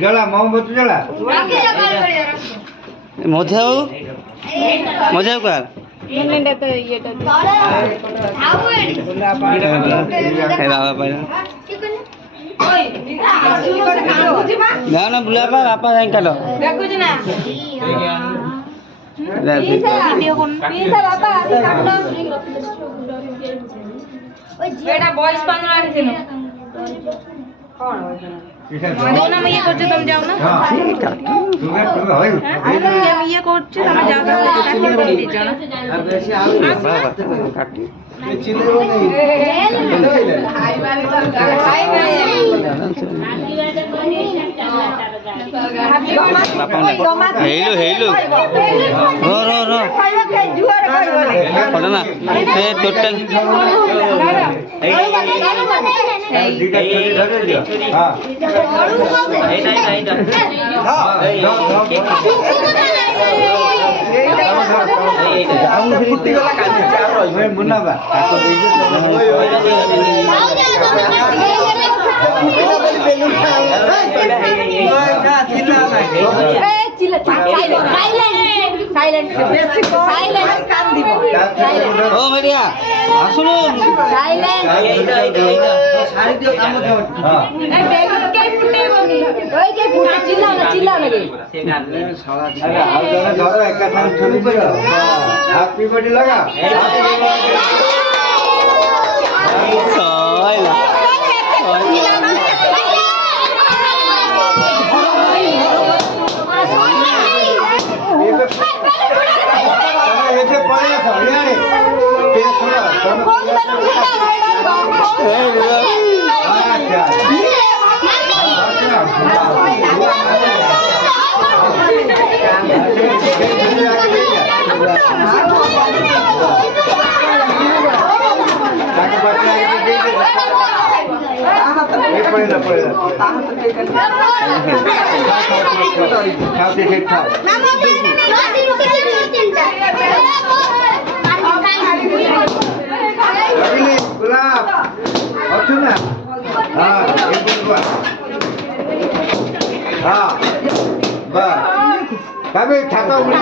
जला मोमबत्ती जला मजाओ मजाओ कर बाबा पाइला ना ना बुला बापा जाइन कालो देखुछ ना बेटा बॉयज 15 आनिथिनो दोनों में ये करछो तुम जाओ ना हम ये करछो तुम जाओ काटी जाना काटी हेलो हेलो रो रो रो पढ़ना से टोटल मुन्ना ओ मेरिया আসুন সাইলেন্ট শাড়ি দিয়ে কাম দাও হ্যাঁ এই বেলুন কে ফুটেবনি ওই কে ফুটে চিল্লাও না সে গান সারা আরে আলজনে ধরো একটা সাথে শুরু করো হ্যাপি বার্থডে লাগা সয়লা ऐसे पड़े ना यार ये थोड़ा कौन बैलून फटा गुलाब अच्छे ना हाँ एक बुआ हाँ बस कभी छाता उड़े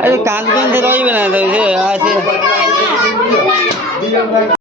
अरे कांद कांद रही बना दो